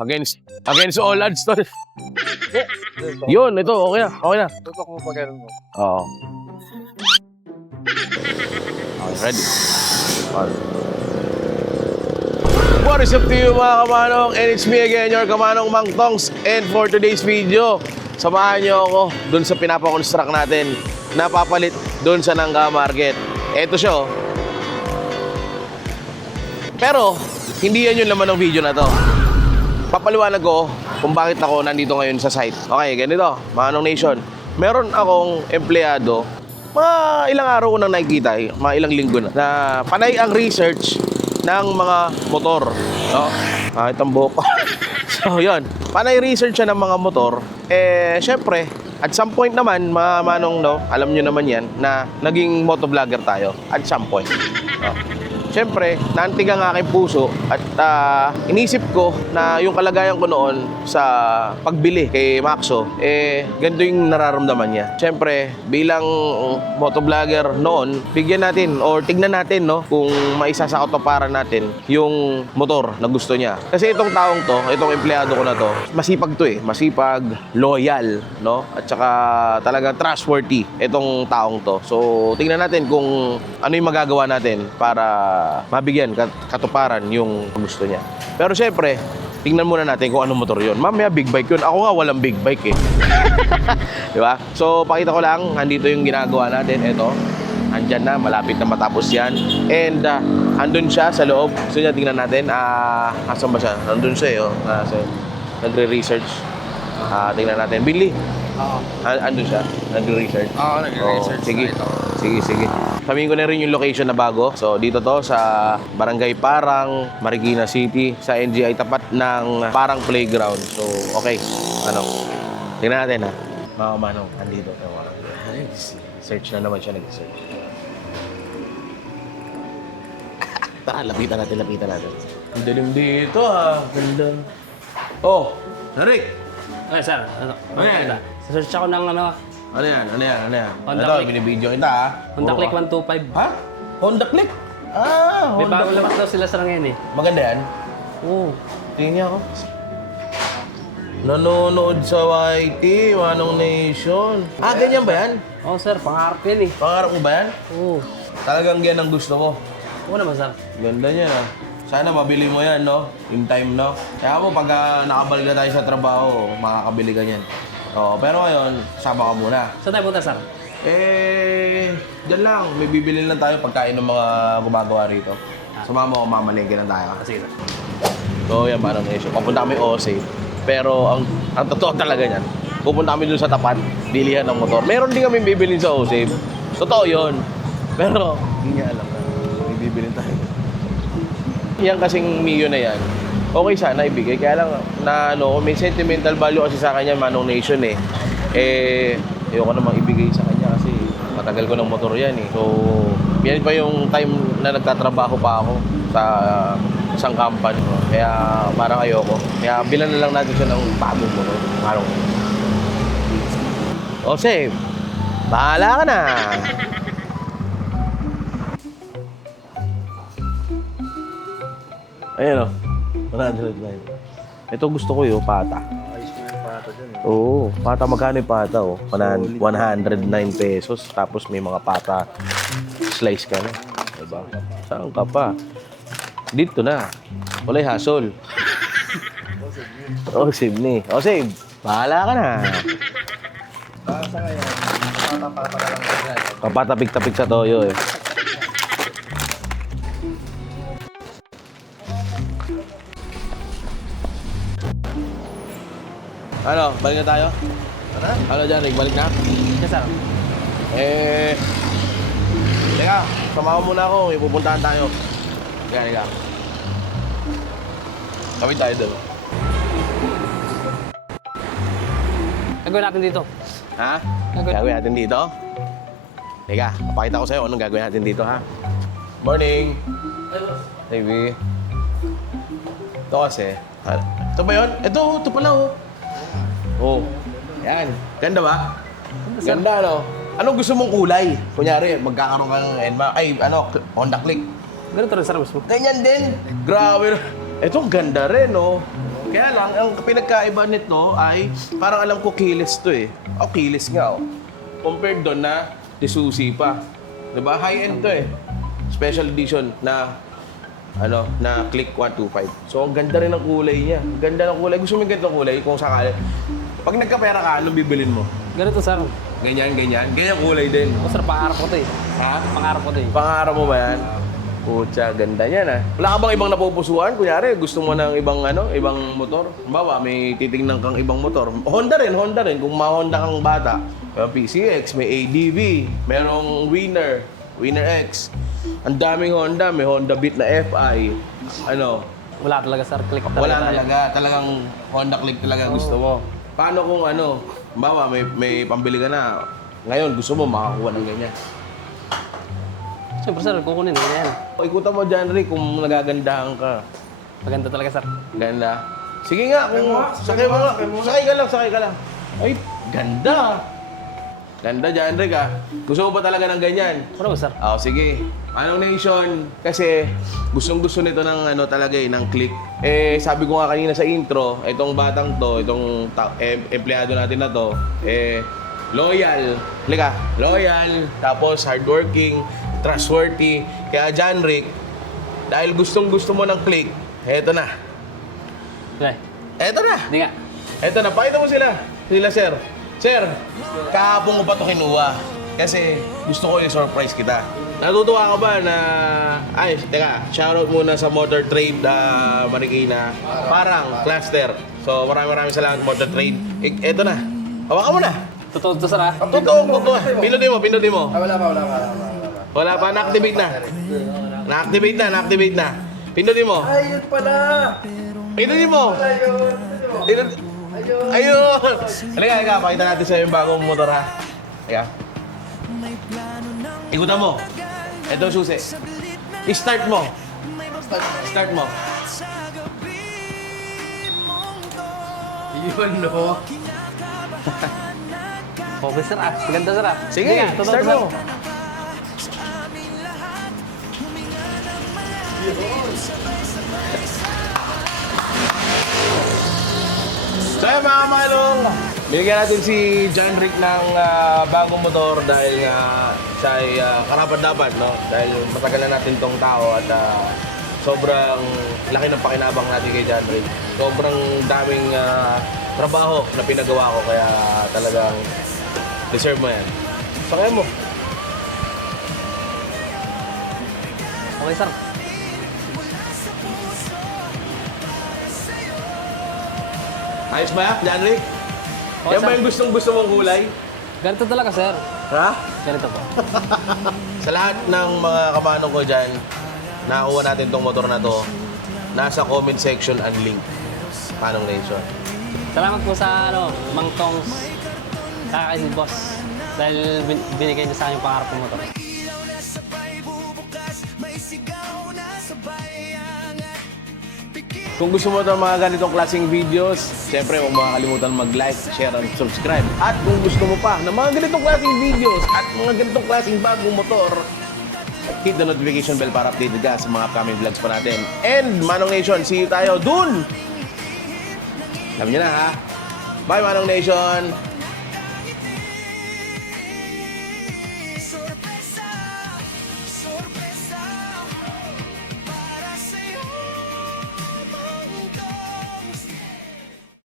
Against all odds, tol. Yun, ito, okay na. Okay na. Tutok mo pa ganun mo. Oo. Okay, ready. What is up to you mga kamanong? And it's me again, your kamanong Mang Tongs. And for today's video, samahan nyo ako dun sa pinapakonstruct natin. Napapalit dun sa Nangga Market. Eto siya, oh. Pero, hindi yan yung laman ng video na to. Papaliwanag ko kung bakit ako nandito ngayon sa site. Okay, ganito, Manong Nation. Meron akong empleyado, mga ilang araw ko nang nakikita, mga ilang linggo na panay ang research ng mga motor. No? Kahit ang buhok ko. So, yun. Panay research siya ng mga motor. Eh, syempre, at some point naman, mga manong, no, alam nyo naman yan, na naging motovlogger tayo. At some point. No? Siyempre, naantig ang aking puso at inisip ko na yung kalagayan ko noon sa pagbili kay Maxo, ganito yung nararamdaman niya. Siyempre, bilang motovlogger noon, bigyan natin or tignan natin, no, kung maisa sa katuparan natin yung motor na gusto niya. Kasi itong taong to, itong empleyado ko na to, masipag to masipag, loyal, no, at saka talaga trustworthy itong taong to. So, tignan natin kung ano yung magagawa natin para mabigyan katuparan yung gusto niya. Pero syempre, tingnan muna natin kung anong motor yun. Mamaya big bike yun. Ako nga walang big bike Di ba? So, pakita ko lang, andito yung ginagawa natin. Ito, andyan na, malapit na matapos yan. And, andun siya sa loob. Gusto niya, tingnan natin. Asan ba siya? Andun siya, nagre-research. Tingnan natin. Billy. Andun siya, nagre-research. Oo, nagre-research. Sige. Sige. Sabihin ko na rin yung location na bago. So, dito to sa Barangay Parang, Marikina City, sa NGI, tapat ng Parang Playground. So, okay. Tingnan natin, ha. Mga manong, andito. Search na naman siya, nag-search. Tara, lapitan natin. Ang dalim dito, ha. Ganda. Oh, Rick. Okay, sir. Ano yan? Search ako ng Ano yan? Honda Ito, Click. binibidyo kita, ha. Honda Click Puro, 125. ha? Honda Click? May Honda bagong labas daw sila sa ngayon Maganda yan? Oo. Tingin niya ako. Nanonood sa YT, Manong Nation. Ganyan ba yan? Oo, sir. Pangarap yan Pangarap mo ba yan? Oo. Talagang yan ang gusto mo. Oo naman, sir. Ganda niya, ha. Sana mabili mo yan, no? In time, no? Kaya mo, pag nakabalik na tayo sa trabaho, makakabili ka niyan. Pero ngayon, sama ka muna. Saan tayo punta, sir? Dyan lang. May bibili lang tayo pagkain ng mga gumagawa rito. Sumama ko, mamalengke lang tayo. Sige, sir. So, yan, parang issue. Papunta kami OSAFE. Pero, ang totoo talaga niyan, pupunta kami dun sa tapat, bilihan ng motor. Meron din kami bibilin sa OSAFE. Totoo yun. Pero, hindi niya alam na may bibilin tayo. Yan kasing Mio na yan, okay sana ibigay. Kaya lang, may sentimental value kasi sa kanya, Manong Nation ayoko namang ibigay sa kanya kasi matagal ko ng motor yan So, yan pa yung time na nagtatrabaho pa ako sa isang company. Kaya parang ayoko. Kaya bilan na lang natin siya ng bagong motor. Manong. Save. Bahala ka na. Ayan 109. Ito gusto ko pata. Ayos mo yung pato dyan Oo, pata. Magkano yung pata 109 pesos. Tapos may mga pata slice ka na. Diba? Saan ka pa? Dito na. Walay hassle. Save ni. Save. Bahala ka na. Sa ngayon, pata na lang yan. Kapatapik-tapik sa toyo Balik na tayo? Ano dyan, Rick? Balik na? Yes, sir. Teka, sama ko muna ako. May pupuntahan tayo. Teka. Kami tayo doon. Gagawin natin dito. Ha? Gagawin natin dito? Teka, papakita ko sa'yo anong gagawin natin dito, ha? Morning! Baby. Ito kasi. Ito ba yun? Ito pala, yan. Ganda ba? Ganda, no? Anong gusto mong kulay? Kunyari, magkakaroon ka ng Honda Click. Ganito rin, sir. Gusto mo? Ganyan din. Grabe. Ito, ganda rin, no? Kaya lang, ang pinagkaiba nito ay parang alam ko keyless to eh. O, keyless nga oh. Compared doon na Isuzu pa. Diba? High-end to eh. Special edition na na Click 125. So, ang ganda rin ng kulay niya. Ang ganda ng kulay. Gusto mo yung ganitong kulay kung sakali. Pag nagkapera ka, anong bibilin mo? Ganito, sir. Ganyan, ganyan. Ganyan kulay din. Ako, sir, pangarap ko to eh. Ha? Pangarap ko to eh. Pangarap mo ba yan? Pucha, ganda niyan ah. Wala ka bang ibang napupusuan? Kunyari, gusto mo ng ibang ibang motor? Bawa, may titingnan kang ibang motor. Honda rin. Kung ma-Honda kang bata. May PCX, may ADV, merong Winner X. Ang daming Honda, may Honda Beat na FI. Wala talaga, sir. Click talaga. Wala tayo. talaga. Talagang Honda Click talaga gusto mo. Paano kung bawa, may pambili ka na. Ngayon, gusto mo makakuha ng ganyan. Siyempre, sir, kukunin na yan. Ikutan mo dyan, Rick, kung nagagandahan ka. Maganda talaga, sir. Ganda. Sige nga, kung sakay mo nga. Sakay ka lang. Ay, ganda. Ganda dyan, Rick ah. Gusto mo ba talaga ng ganyan? Ano ba, sir? Sige. Manong Nation, kasi gustong-gusto nito ng talaga ng Click. Sabi ko nga kanina sa intro, itong batang to, itong empleyado natin na to, loyal. Loyal, tapos hardworking, trustworthy. Kaya dyan, Rick, dahil gustong-gusto mo ng Click, eto na. Okay. Eto na. Hindi nga. Eto na, pakita mo sila. Sir. Sir, kahapon ko pa ito kinuha. Kasi gusto ko i-surprise kita. Natutuwa ka ba na... Ay, teka, shoutout muna sa Motor Trade Marikina. Parang, cluster. So, maraming salamat Motor Trade. Eto na. Hawakan mo na. Totoo to, sir, ah. Totoo. Pinutin mo. Wala pa. Wala pa, na-activate na. Na-activate na. Pinutin mo. Ay, yun pala! Pinutin mo. Ayun! Halika, pakita natin sa'yo yung bagong motor ha. Halika. Ikutan mo. Ito ang susi. I-start mo. Start mo. Yun, no? Okay, sir, ah. Maganda, sir, ah. Sige, Hindi nga, totoo start to, sir. mo. So yun mga manong, binigyan natin si John Rick ng bagong motor dahil nga siya ay karapat-dapat, no? Dahil matagal na natin tong tao at sobrang laki ng pakinabang natin kay John Rick. Sobrang daming trabaho na pinagawa ko kaya talagang deserve mo yan. Sakay mo. Okay, sir. Ayos ba, John Rick? Okay, Yan ba sir. yung gustong-gusto mong kulay? Ganito talaga, sir. Ha? Ganito po. Sa lahat ng mga kamanong ko dyan, nakuha natin tong motor na to, nasa comment section ang link. Manong Nation. Salamat po sa, Mang Tongs. Kakain si boss. Dahil binigay niya sa akin yung pangarap ng motor. Kung gusto mo ito mga ganitong klaseng videos, syempre huwag mo kakalimutan mag-like, share, and subscribe. At kung gusto mo pa ng mga ganitong klaseng videos at mga ganitong klaseng bagong motor, hit the notification bell para updated ka sa mga upcoming vlogs pa natin. And Manong Nation, see you tayo dun! Alam niyo na ha? Bye Manong Nation!